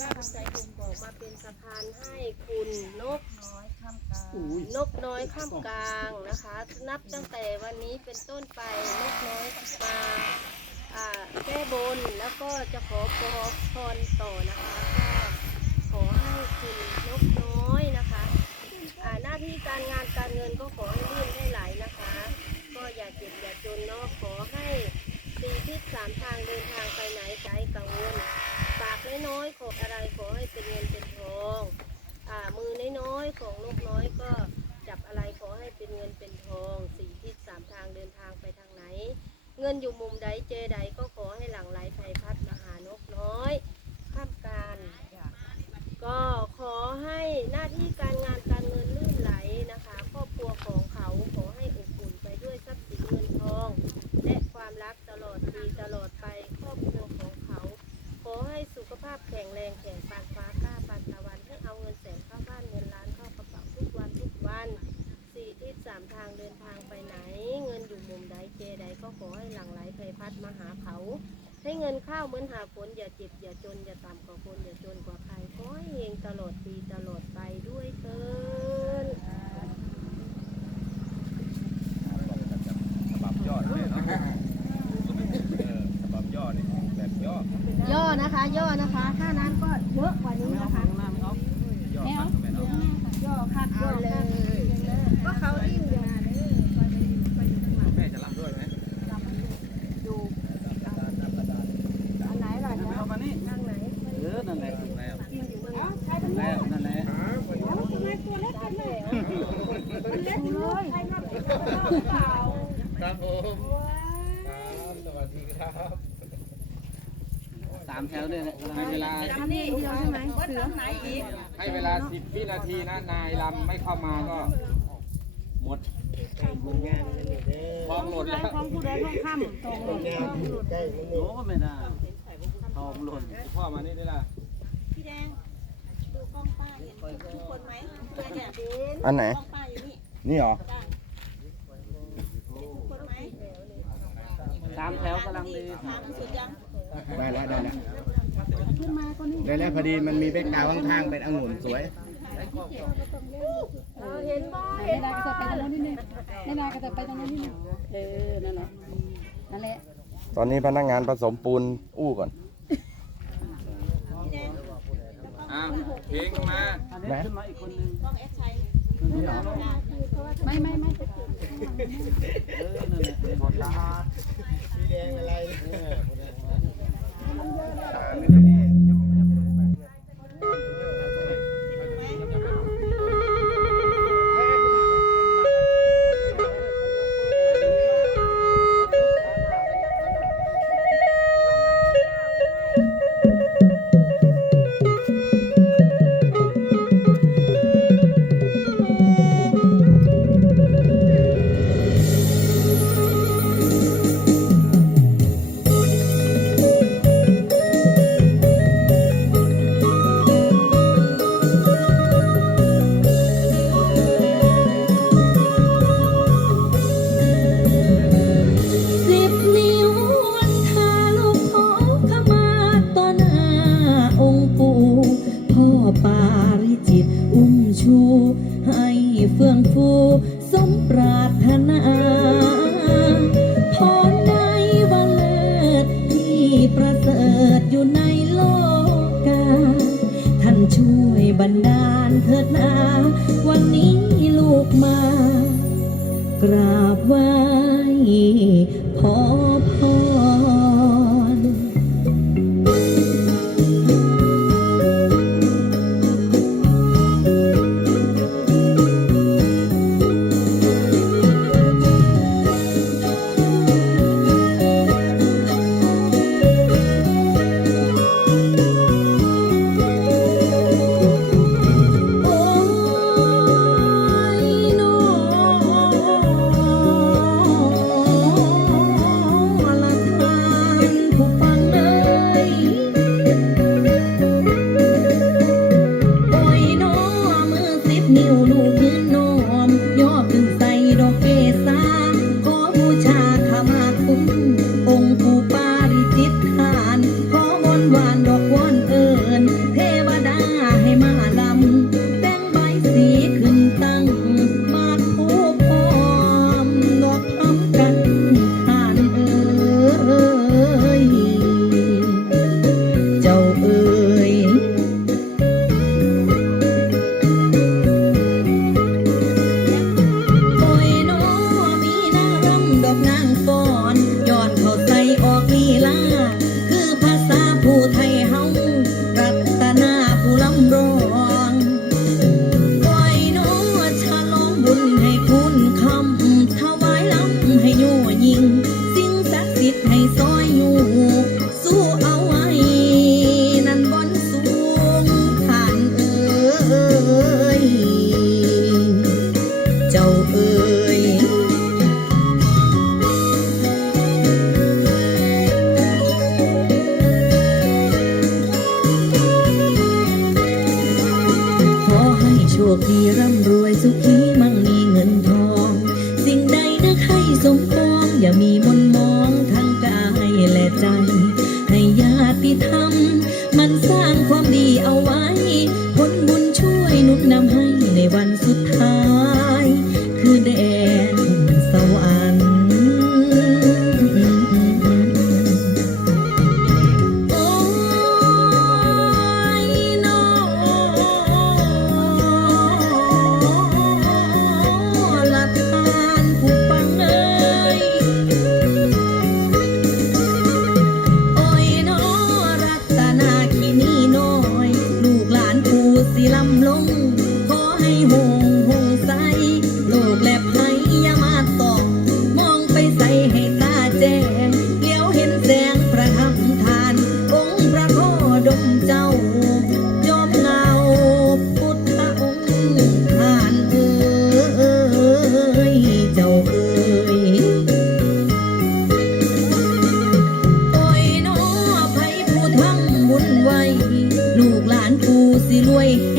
บ้านใจกบอกมาเป็นสะพานให้คุณนกน้อยข้ามกลางนกน้อยข้ามกลางนะคะ นับตั้งแต่วันนี้เป็นต้นไปนกน้อยมาแก้บนแล้วก็จะขอพรพรต่อนะคะก็ขอให้คุณนกน้อยนะคะหน้าที่การงานการเงินก็ขอให้ลื่นให้ไหลนะคะ ก็อย่าเจ็บอย่าจนเนาะขอให้สี่ทิศสามทางเดินทางไปไหนใจกังวลปาก น้อยๆขออะไรขอให้เป็นเงินเป็นทองอ่ามือน้อยๆของนก พพัดมาหาเขา ให้เงินเข้าเหมือนหาฝนอย่าเจ็บอย่าจนอย่าต่ำกว่าคนอย่าจนกว่าใครขอให้เฮงตลอดปีตลอดไปด้วยเถินฉบับยอดเลยเนาะเออฉบับยอดนี่แบบย่อย่อนะคะ ย่อนะคะ ถ้านั้นก็เยอะกว่านี้นะคะ ย่อพักก็ไม่เนาะ ย่อคัดย่อเลยก็เขาดิ้นอยู่ แม่จะรับด้วยไหม อยู่อันไหนล่ะเนี่ย เอามานี่ ทางไหน เออนั่นแหละ ถูกแล้ว ดิ้นอยู่มัน แล้วนั่นแหละ มันเล็กอยู่เลย ครับผมครับสวัสดีครับ สามแถวด้วยนะกำลัง ให้เวลา อันนี้เดี ยวใช่ไหมเสือให้เวลา10วินาทีนะนายลำไม่เข้ามาก็หมดทองหมดแล้วของผู้ใดของค่ำตรงเลยโอ้ก็ไม่ได้ทองหล่นพ่อมานี่ได้ละพี่แดงดูกล้องป้าเห็นทุกคนไหมเนี่ยเนี่ยอันไหนกล้องป้าอยู่นี่นี่เหรอทุกคนไหมสามแถวกำลังดีทางสุดยังได้แล้วได้แล้ว ได้แล้วพอดีมันมีแบ็กกราวด์ข้างๆเป็นองุ่นสวย เห็นบ่ไม่ได้ก็จะไปตรงนู้นนิดนึงไม่ได้ก็จะไปตรงนู้นนิดนึงเออ นั่นแหละ นั่นแหละ ตอนนี้พนักงานผสมปูนอู้ก่อนอ้าวเพลงมาอันนี้ขึ้นมาอีกคนนึงกล้องเอสชัยไม่ไม่ไม่เออนั่นแหละหม กราบไหว้ขอ Higway.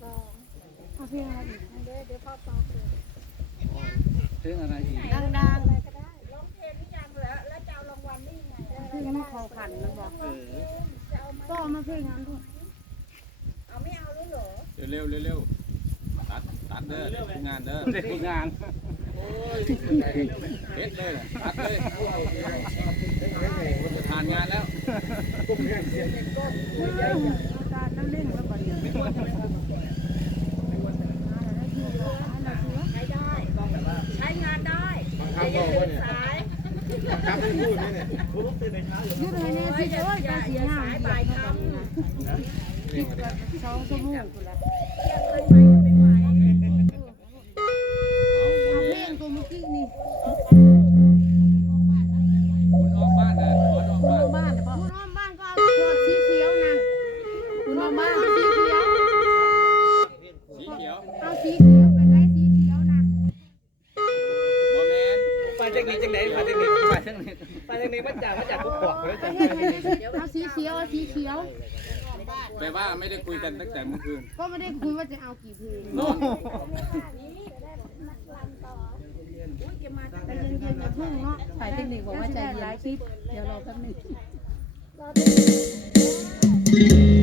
สอเอาเพลงอะไรอีกเดี๋ยเดี๋ยวพ่อเปอไรกดังอะไรก็ได้ร้องเพลงที่ยังแล้วแล้วจะเอารางวัลนี่ไงๆเพลงนั้นเขาขันมันบอกเออจะอามาก็เอามาเพลงนั้นด้วยเอาไม่เอาเลยเหรอเร็วเร็วๆตัดตัดเด้อผู้งานเด้อผู้งานเฮ็ดเลยตัดเลยผ่านงานแล้วเด้อ ใช้งานได้แต่อย่าตื่นสายครับดไหมเนี่ยืดเลยเนี่ยสิโอ้ยอย่าเสียอย่หายยบ่ายค่เรียเสองชั่วโมง เอาสีเขียวเป็นไรสีเขียวนะบ่แม่นไปจังนี้จังไหนไปจังนี้ไปจังนี้ไปจังนี้มันจากมาจากทุกขวบเลยเอาเอาสีเขียวเอาสีเขียวแปลว่าไม่ได้คุยกันตั้งแต่เมื่อคืนก็ไม่ได้คุยว่าจะเอากี่เพลงโน้แต่เย็นๆอย่าเพิ่งเนาะฝ่ายเทคนิคบอกว่าใจเย็นคลิปเดี๋ยวรอแป๊บหนึง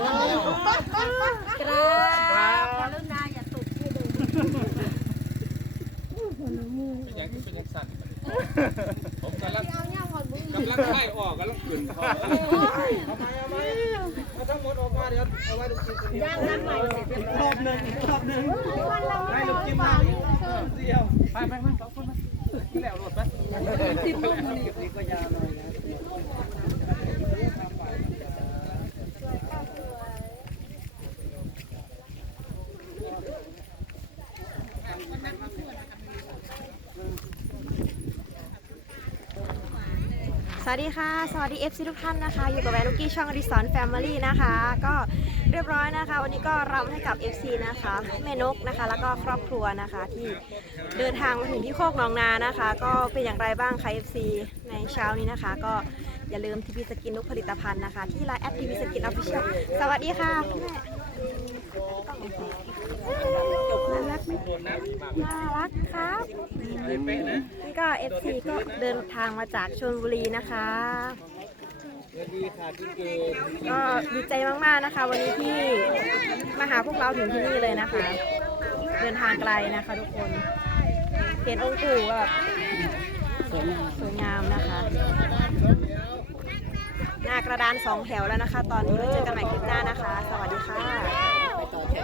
ครับกรุณาอย่าตกให้เป็นยังเป็นย่งสั้นผมกำลังเห้กำลังไล่ออกกำลังขึ้นคอทำไมทำไมถ้าทั้งหมดออกมาเดี๋ยวเอาไว้ลูกชิ้นย่างน้ำใหม่รอบหนึ่งรอบหนึ่งให้ลูกชิ้นมาเดียวไปไปมาสองคนมาแล้วรถไปติดลูกมันี่ก็ยาวหน่อย วัสดีค่ะ สวัสดี FC ทุกท่านนะคะ อยู่กับแวนุกกี้ช่องอดิสรแฟมิลี่นะคะ ก็เรียบร้อยนะคะ วันนี้ก็รำให้กับ FC นะคะแม่นกนะคะ แล้วก็ครอบครัวนะคะที่เดินทางมาถึงที่โคกหนองนานะคะ ก็เป็นอย่างไรบ้างคะ FC ในเช้านี้นะคะ ก็อย่าลืมทีพีสกินทุกผลิตภัณฑ์นะคะ ที่ไลน์แอดทีพีสกินออฟฟิเชียลสวัสดีค่ะคุณแม่น่ารักไหมน่ารักครับ นี่ก็ FC ก็เดินทางมาจากชลบุรีนะคะก็ดีใจมากๆนะคะ วันนี้ที่มาหาพวกเราถึงที่นี่เลยนะคะ เดินทางไกลนะคะทุกคนเห็นองค์ปู่แบบสวยงามนะคะ หน้ากระดานสองแถวแล้วนะคะ ตอนนี้ไว้เจอกันใหม่คลิปหน้านะคะ สวัสดีค่ะ